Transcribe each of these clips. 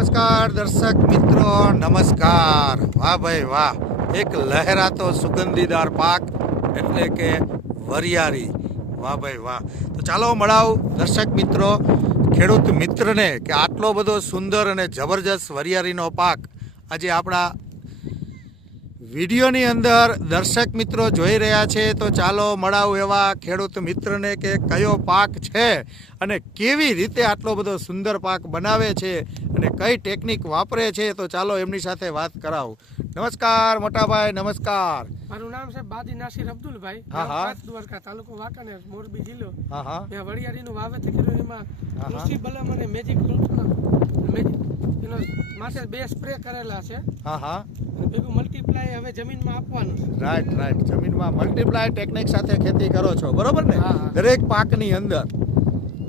નમસ્કાર, દર્શક મિત્રો, નમસ્કાર. વાહ ભાઈ વાહ. એક લહેરાતો સુગંધીદાર પાક, એટલે કે વરિયાળી. વાહ ભાઈ વાહ. તો ચાલો મળાવ, દર્શક મિત્રો, ખેડૂત મિત્રને કે આટલો બધો સુંદર અને જબરજસ્ત વરિયાળીનો પાક. આજે આપણા વિડીયોની અંદર દર્શક મિત્રો જોઈ રહ્યા છે તો ચાલો મળાવ એવા ખેડૂત મિત્રને કે કયો પાક છે અને કેવી રીતે આટલો બધો સુંદર પાક બનાવે છે અને કઈ ટેકનિક વાપરે છે તો ચાલો એમની સાથે વાત કરાવું. નમસ્કાર મોટાભાઈ નમસ્કાર. મારું નામ છે બાદી નાસિર અબ્દુલભાઈ. હા, હા. દ્વારકા તાલુકો વાંકાનેર મોરબી જિલ્લો. હા હા. મેં વડિયાળીનું વાવેતર કર્યું એમાં. કૃષિ બલમ અને મેજિક એનો માથે બે સ્પ્રે કરેલા છે. હા હા. ભેગું મલ્ટીપ્લાય હવે જમીનમાં આપવાનું છે. રાઈટ રાઈટ જમીનમાં મલ્ટીપ્લાય ટેકનિક સાથે ખેતી કરો છો. બરોબર ને. દરેક પાકની અંદર.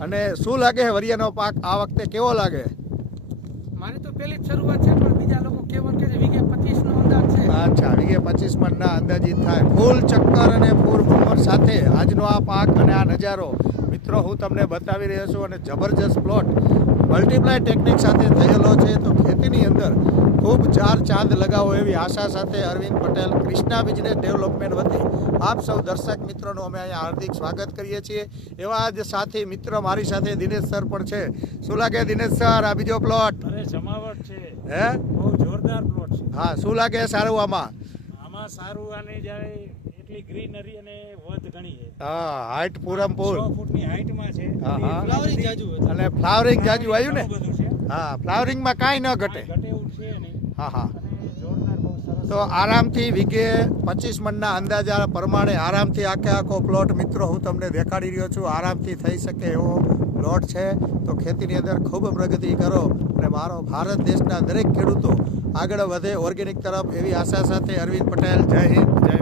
અને શું લાગે વરિયાનો પાક? આ વખતે કેવો લાગે? મારી તો પહેલી જ શરૂઆત છે પણ બીજા લોકો કેવન કે છે વીઘે પચીસ નો અંદાજ છે. અચ્છા વીઘે પચીસ મણના અંદાજિત થાય. ફૂલ ચક્કર અને ફૂલ ભમર સાથે આજનો આ પાક અને આ નજારો મિત્રો હું તમને બતાવી રહ્યો છું અને જબરજસ્ત પ્લોટ મલ્ટીપ્લાય ટેકનિક સાથે થયેલો છે. તો ખેતીની અંદર ખૂબ ચાર ચાંદ લગાવો એવી આશા સાથે અરવિંદ પટેલ ક્રિષ્ના બિઝનેસ ડેવલપમેન્ટ વતી આપ સૌ દર્શક મિત્રોનું અમે અહીંયા હાર્દિક સ્વાગત કરીએ છીએ. એવા જ સાથી મિત્ર મારી સાથે દિનેશ સર પણ છે. શું લાગે દિનેશ સર આ બીજો પ્લોટ જમાવટ છે. હે? બહુ જોરદાર પ્લોટ છે. હા શું લાગે સારું આમાં? આમાં સારું અને જ્યારે એટલી ગ્રીનરી અને વધ ઘણી છે. હા હાઈટ પૂરમ પૂર છ ફૂટની હાઈટમાં છે. ફ્લાવરિંગ જાજુ. અને ફ્લાવરિંગ જાજુ આવ્યું ને? હા ફ્લાવરિંગમાં કાંઈ ન ઘટે. ઘટે એવું છે નહીં. હા હા. અને જોરદાર બહુ સરસ તો આરામથી વીઘે પચીસ મણના અંદાજા પ્રમાણે આરામથી આખે આખો પ્લોટ મિત્રો હું તમને દેખાડી રહ્યો છું. આરામથી થઈ શકે એવો પ્લોટ છે. તો ખેતીની અંદર ખૂબ પ્રગતિ કરો અને મારો ભારત દેશના દરેક ખેડૂતો આગળ વધે ઓર્ગેનિક તરફ એવી આશા સાથે અરવિંદ પટેલ. જય હિન્દ જય